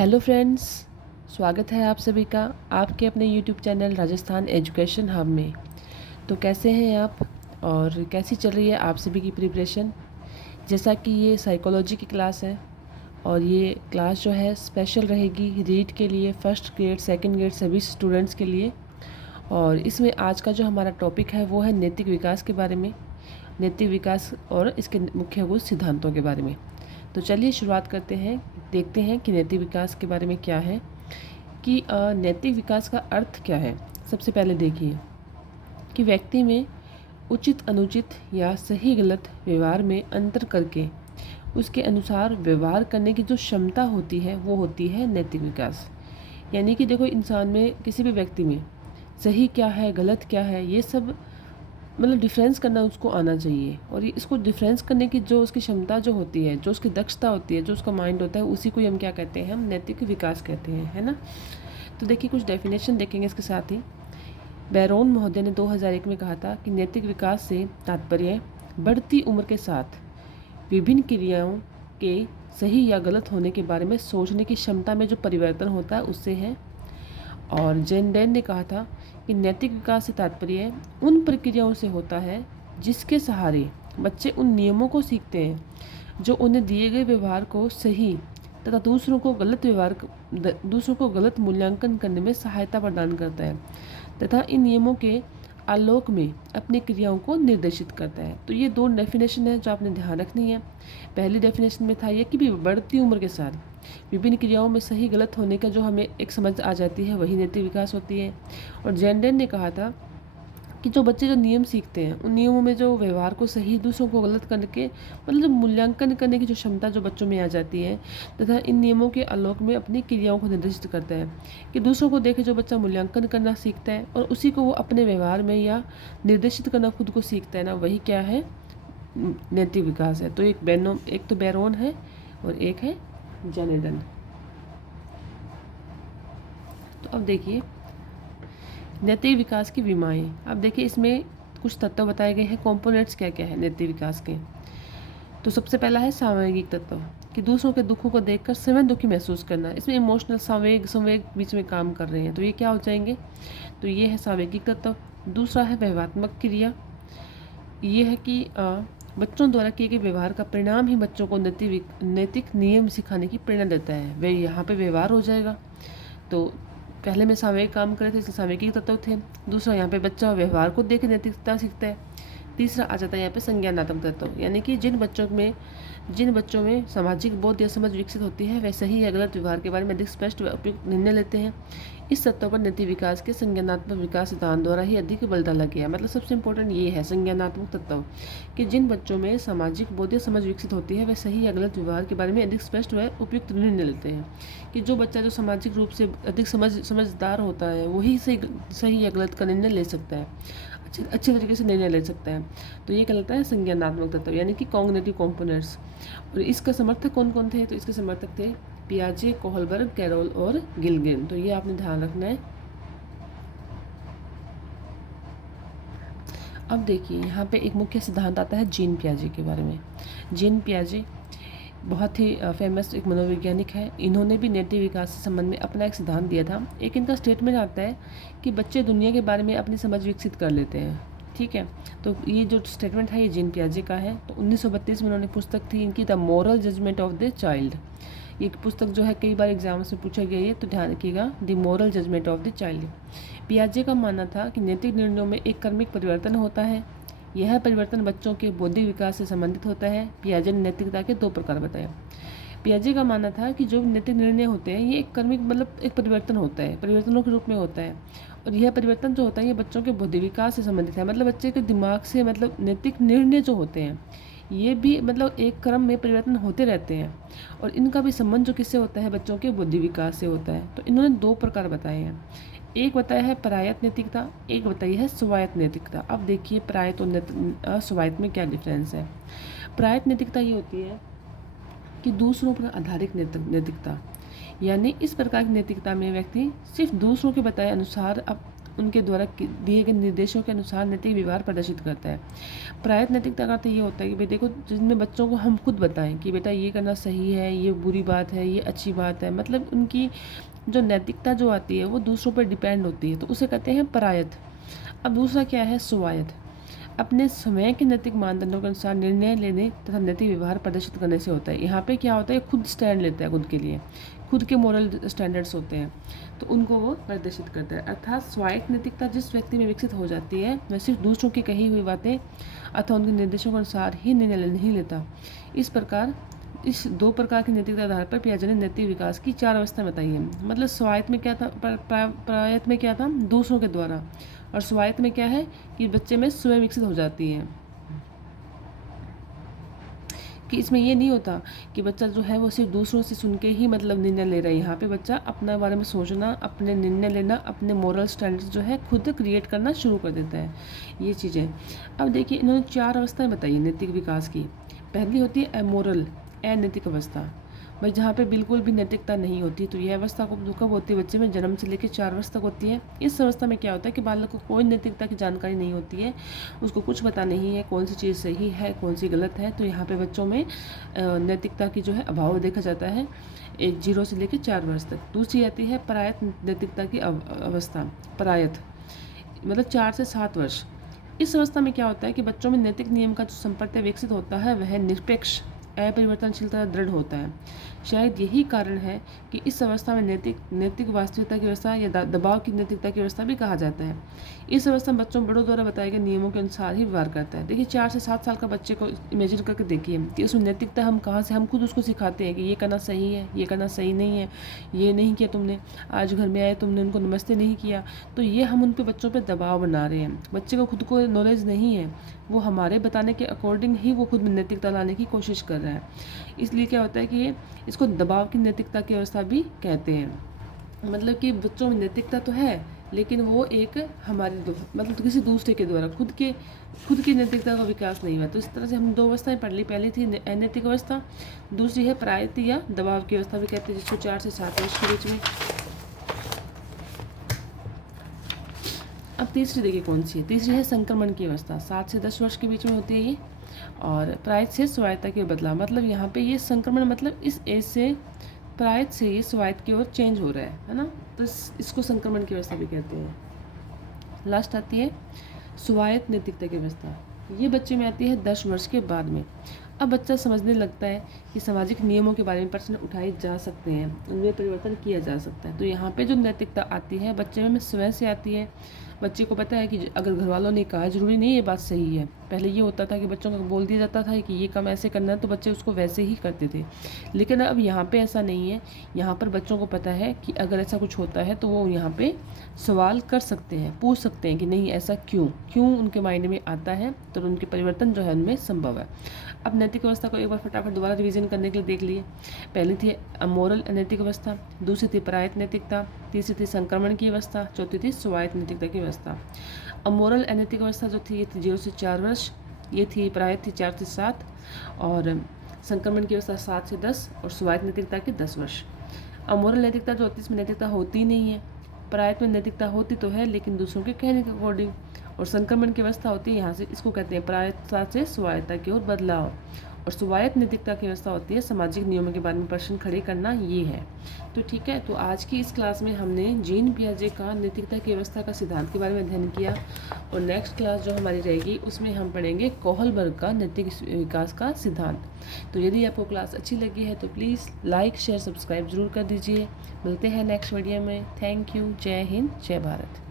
Hello friends, स्वागत है आप सभी का आपके अपने YouTube channel Rajasthan education hub में। तो कैसे हैं आप और कैसी चल रही है आप सभी की प्रिपरेशन। जैसा कि ये साइकोलॉजी की क्लास है और ये क्लास जो है स्पेशल रहेगी रीड के लिए, फर्स्ट ग्रेड सेकंड ग्रेड सभी स्टूडेंट्स के लिए। और इसमें आज का जो हमारा टॉपिक है वो है नैतिक विकास के बारे में, नैतिक विकास और इसके मुख्यभूत सिद्धांतों के बारे में। तो चलिए शुरुआत करते हैं, देखते हैं कि नैतिक विकास के बारे में क्या है कि नैतिक विकास का अर्थ क्या है। सबसे पहले देखिए कि व्यक्ति में उचित अनुचित या सही गलत व्यवहार में अंतर करके उसके अनुसार व्यवहार करने की जो क्षमता होती है वो होती है नैतिक विकास। यानी कि देखो, इंसान में किसी भी व्यक्ति में सही क्या है गलत क्या है ये सब डिफरेंस करना उसको आना चाहिए। और ये इसको डिफरेंस करने की जो उसकी क्षमता जो होती है, जो उसकी दक्षता होती है, जो उसका माइंड होता है, उसी को ही हम क्या कहते हैं, हम नैतिक विकास कहते हैं, है ना। तो देखिए कुछ डेफिनेशन देखेंगे इसके साथ ही। बैरोन महोदय ने 2001 में कहा था कि नैतिक विकास से तात्पर्य बढ़ती उम्र के साथ विभिन्न क्रियाओं के सही या गलत होने के बारे में सोचने की क्षमता में जो परिवर्तन होता है उससे है। और जेन डेन ने कहा था कि नैतिक विकास से तात्पर्य उन प्रक्रियाओं से होता है जिसके सहारे बच्चे उन नियमों को सीखते हैं जो उन्हें दिए गए व्यवहार को सही तथा दूसरों को गलत मूल्यांकन करने में सहायता प्रदान करता है तथा इन नियमों के आलोक में अपनी क्रियाओं को निर्देशित करता है। तो ये दो डेफिनेशन है जो आपने ध्यान रखनी है। पहली डेफिनेशन में था ये कि भी बढ़ती उम्र के साथ विभिन्न क्रियाओं में सही गलत होने का जो हमें एक समझ आ जाती है वही नैतिक विकास होती है। और जेंडन ने कहा था कि जो बच्चे जो नियम सीखते हैं उन नियमों में जो व्यवहार को सही दूसरों को गलत करके जो मूल्यांकन करने की जो क्षमता जो बच्चों में आ जाती है तथा इन नियमों के आलोक में अपनी क्रियाओं को निर्देशित करता है कि दूसरों को देखे जो बच्चा मूल्यांकन करना सीखता है और उसी को वो अपने व्यवहार में या निर्देशित करना खुद को सीखता है ना, वही क्या है, नैतिक विकास है। तो एक तो बैरोन है और एक है जेनेडन। तो अब देखिए नैतिक विकास की विमाएँ। अब देखिए इसमें कुछ तत्व बताए गए हैं, कंपोनेंट्स क्या क्या है नैतिक विकास के। तो सबसे पहला है सामयिक तत्व कि दूसरों के दुखों को देखकर स्वयं दुखी महसूस करना। इसमें इमोशनल संवेग बीच में काम कर रहे हैं, तो ये क्या हो जाएंगे, तो ये है सामयिक तत्व। दूसरा है व्यवहात्मक क्रिया। ये है कि बच्चों द्वारा किए गए व्यवहार का परिणाम ही बच्चों को नैतिक नियम सिखाने की प्रेरणा देता है, वह यहाँ पे व्यवहार हो जाएगा। तो पहले में सामयिक काम करे थे इसलिए सामयिक तत्व थे। दूसरा यहाँ पे बच्चा व्यवहार को देख नैतिकता सीखता है। तीसरा आ जाता है यहाँ पे संज्ञानात्मक तत्व, यानी कि जिन बच्चों में सामाजिक बोध या समझ विकसित होती है वह सही या गलत व्यवहार के बारे में अधिक स्पष्ट व उपयुक्त निर्णय लेते हैं। इस तत्व पर नैतिक विकास के संज्ञानात्मक विकास सिद्धांत द्वारा ही अधिक बल डाला गया। मतलब सबसे इंपॉर्टेंट ये है संज्ञानात्मक तत्व कि जिन बच्चों में सामाजिक बोध या समझ विकसित होती है वह सही या गलत व्यवहार के बारे में अधिक स्पष्ट व उपयुक्त निर्णय लेते हैं। कि जो बच्चा जो सामाजिक रूप से अधिक समझदार होता है वही सही या गलत का निर्णय ले सकता है, अच्छे तरीके से निर्णय ले सकता है। तो ये कहलाता है संज्ञानात्मक तत्व यानी कि कॉग्निटिव कंपोनेंट्स। और इसका समर्थक कौन कौन थे, तो इसके समर्थक थे पियाजे, कोहलबर्ग, कैरोल और गिलगिन। तो ये आपने ध्यान रखना है। अब देखिए यहाँ पे एक मुख्य सिद्धांत आता है जीन पियाजे के बारे में। जीन पियाजे बहुत ही फेमस एक मनोवैज्ञानिक है। इन्होंने भी नैतिक विकास के संबंध में अपना एक सिद्धांत दिया था। एक इनका स्टेटमेंट आता है कि बच्चे दुनिया के बारे में अपनी समझ विकसित कर लेते हैं, ठीक है। तो ये जो स्टेटमेंट है ये जीन पियाजे का है। तो 1932 में उन्होंने पुस्तक थी इनकी the moral judgement of the child. ये पुस्तक जो है कई बार एग्जाम्स में पूछा गया है, तो ध्यान रखिएगा, the moral judgement of the child. पियाजे का मानना था कि नैतिक निर्णयों में एक क्रमिक परिवर्तन होता है। यह परिवर्तन बच्चों के बौद्धिक विकास से संबंधित होता है। पियाजे ने नैतिकता के 2 प्रकार बताए। पियाजे का मानना था कि जो नैतिक निर्णय होते हैं ये एक क्रमिक एक परिवर्तन होता है, परिवर्तनों के रूप में होता है। और यह परिवर्तन जो होता है ये बच्चों के बौद्धिक विकास से संबंधित है। बच्चे के दिमाग से नैतिक निर्णय जो होते हैं ये भी एक क्रम में परिवर्तन होते रहते हैं। और इनका भी संबंध जो किससे होता है, बच्चों के बुद्धि विकास से होता है। तो इन्होंने 2 प्रकार बताए हैं। एक बताया है प्रायत नैतिकता, एक बताई है स्वायत्त नैतिकता। अब देखिए प्रायत और स्वायत्त में क्या डिफरेंस है। प्रायत नैतिकता ये होती है कि दूसरों पर आधारित नैतिकता, यानी इस प्रकार की नैतिकता में व्यक्ति सिर्फ दूसरों के बताए अनुसार उनके द्वारा दिए गए निर्देशों के अनुसार नैतिक व्यवहार प्रदर्शित करता है। प्रायत नैतिकता का अर्थ ये होता है कि भाई देखो, जिसमें बच्चों को हम खुद बताएं कि बेटा ये करना सही है, ये बुरी बात है, ये अच्छी बात है, मतलब उनकी जो नैतिकता जो आती है वो दूसरों पर डिपेंड होती है, तो उसे कहते हैं प्रायत। अब दूसरा क्या है, स्वायत्त। अपने स्वयं के नैतिक मानदंडों के अनुसार निर्णय लेने तथा नैतिक व्यवहार प्रदर्शित करने से होता है। यहाँ पे क्या होता है, खुद स्टैंड लेता है, खुद के लिए खुद के मोरल स्टैंडर्ड्स होते हैं, तो उनको वो प्रदर्शित करता है। अर्थात स्वायत्त नैतिकता जिस व्यक्ति में विकसित हो जाती है वह सिर्फ दूसरों की कही हुई बातें अथवा उनके निर्देशों के अनुसार ही निर्णय नहीं लेता। इस दो प्रकार की नैतिकता आधार पर पियाजे ने नैतिक विकास की 4 अवस्था बताई है। मतलब स्वायत्त में क्या था, प्रायत्त में क्या था, दूसरों के द्वारा, और स्वायत्त में क्या है कि बच्चे में स्वयं विकसित हो जाती है। कि इसमें ये नहीं होता कि बच्चा जो है वो सिर्फ दूसरों से सुन के ही मतलब निर्णय ले रहा है। यहाँ पे बच्चा अपने बारे में सोचना, अपने निर्णय लेना, अपने मोरल स्टैंडर्ड्स जो है खुद क्रिएट करना शुरू कर देता है, ये चीज़ें। अब देखिए, इन्होंने 4 अवस्थाएं बताई नैतिक विकास की। पहली होती है अमोरल, अनैतिक अवस्था, भाई जहाँ पे बिल्कुल भी नैतिकता नहीं होती। तो यह अवस्था कब होती है, बच्चे में जन्म से लेकर 4 वर्ष तक होती है। इस अवस्था में क्या होता है कि बालक को कोई नैतिकता की जानकारी नहीं होती है, उसको कुछ पता नहीं है कौन सी चीज़ सही है कौन सी गलत है। तो यहाँ पे बच्चों में नैतिकता की जो है अभाव देखा जाता है 0 से लेकर 4 वर्ष तक। दूसरी आती है प्रायत नैतिकता की अवस्था। प्रायत मतलब 4 से 7 वर्ष। इस अवस्था में क्या होता है कि बच्चों में नैतिक नियम का जो संप्रत्यय विकसित होता है वह निरपेक्ष, अपरिवर्तनशीलता दृढ़ होता है। शायद यही कारण है कि इस अवस्था में नैतिक वास्तविकता की अवस्था या दबाव की नैतिकता की अवस्था भी कहा जाता है। इस अवस्था में बच्चों बड़ों द्वारा बताए गए नियमों के अनुसार ही व्यवहार करता है। देखिए 4 से 7 साल का बच्चे को इमेजिन करके देखिए कि उसमें नैतिकता हम कहाँ से, हम खुद उसको सिखाते हैं कि ये करना सही है, ये करना सही नहीं है, ये नहीं किया तुमने, आज घर में आए तुमने उनको नमस्ते नहीं किया, तो ये हम उन पे बच्चों पर दबाव बना रहे हैं। बच्चे को खुद को नॉलेज नहीं है, वो हमारे बताने के अकॉर्डिंग ही वो खुद में नैतिकता लाने की कोशिश कर रहा है। इसलिए क्या होता है कि इसको दबाव की नैतिकता की अवस्था भी कहते हैं। मतलब कि बच्चों में नैतिकता तो है लेकिन वो एक हमारे मतलब किसी दूसरे के द्वारा खुद की नैतिकता का विकास नहीं हुआ। तो इस तरह से हम 2 अवस्थाएं पढ़ ली। पहली थी अनैतिक अवस्था, दूसरी है प्रायत या दबाव की अवस्था भी कहते हैं, जिसको 4 से 7 वर्ष के बीच में। अब तीसरी देखिए कौन सी है, तीसरी है संक्रमण की अवस्था। 7 से 10 वर्ष के बीच में होती है ये। और प्रायत से स्वायत्ता की ओर बदलाव, मतलब यहाँ पे ये संक्रमण मतलब इस एज से प्रायत से ये स्वायत्त की ओर चेंज हो रहा है ना, तो इसको संक्रमण की अवस्था भी कहते हैं। लास्ट आती है स्वायत्त नैतिकता की अवस्था। ये बच्चे में आती है 10 वर्ष के बाद में। अब बच्चा समझने लगता है कि सामाजिक नियमों के बारे में प्रश्न उठाए जा सकते हैं, उनमें परिवर्तन किया जा सकता है। तो यहाँ पे जो नैतिकता आती है बच्चे में स्वयं से आती है। बच्चे को पता है कि अगर घर वालों ने कहा जरूरी नहीं ये बात सही है। पहले ये होता था कि बच्चों को बोल दिया जाता था कि ये काम ऐसे करना है तो बच्चे उसको वैसे ही करते थे, लेकिन अब यहाँ पे ऐसा नहीं है। यहाँ पर बच्चों को पता है कि अगर ऐसा कुछ होता है तो वो यहाँ पे सवाल कर सकते हैं, पूछ सकते हैं कि नहीं ऐसा क्यों उनके माइंड में आता है, तो उनके परिवर्तन जो है उनमें संभव है। अब नैतिक अवस्था को एक बार फटाफट दोबारा रिवीजन करने के लिए देख लिए। पहली थी अमोरल अनैतिक अवस्था, दूसरी थी प्रायत नैतिकता, तीसरी थी संक्रमण की अवस्था, चौथी थी स्वायत्त नैतिकता की अवस्था। अमोरल अनैतिक अवस्था जो थी ये थी 0 से 4 वर्ष, ये थी प्रायत थी 4 से 7, और संक्रमण की अवस्था 7 से 10, और स्वायत्त नैतिकता की 10 वर्ष। अमोरल नैतिकता जो होती है इसमें नैतिकता होती नहीं है। प्रायत में नैतिकता होती तो है लेकिन दूसरों के कहने के अकॉर्डिंग। और संक्रमण की अवस्था होती है यहाँ से, इसको कहते हैं प्रायत्ता से स्वायत्ता की ओर बदलाव। और स्वायत्त नैतिकता की अवस्था होती है सामाजिक नियमों के बारे में प्रश्न खड़े करना, ये है। तो ठीक है, तो आज की इस क्लास में हमने जीन पियाजे का नैतिकता की अवस्था का सिद्धांत के बारे में अध्ययन किया। और नेक्स्ट क्लास जो हमारी रहेगी उसमें हम पढ़ेंगे कोहलबर्ग का नैतिक विकास का सिद्धांत। तो यदि आपको क्लास अच्छी लगी है तो प्लीज़ लाइक शेयर सब्सक्राइब ज़रूर कर दीजिए। मिलते हैं नेक्स्ट वीडियो में। Thank you. जय हिंद, जय भारत।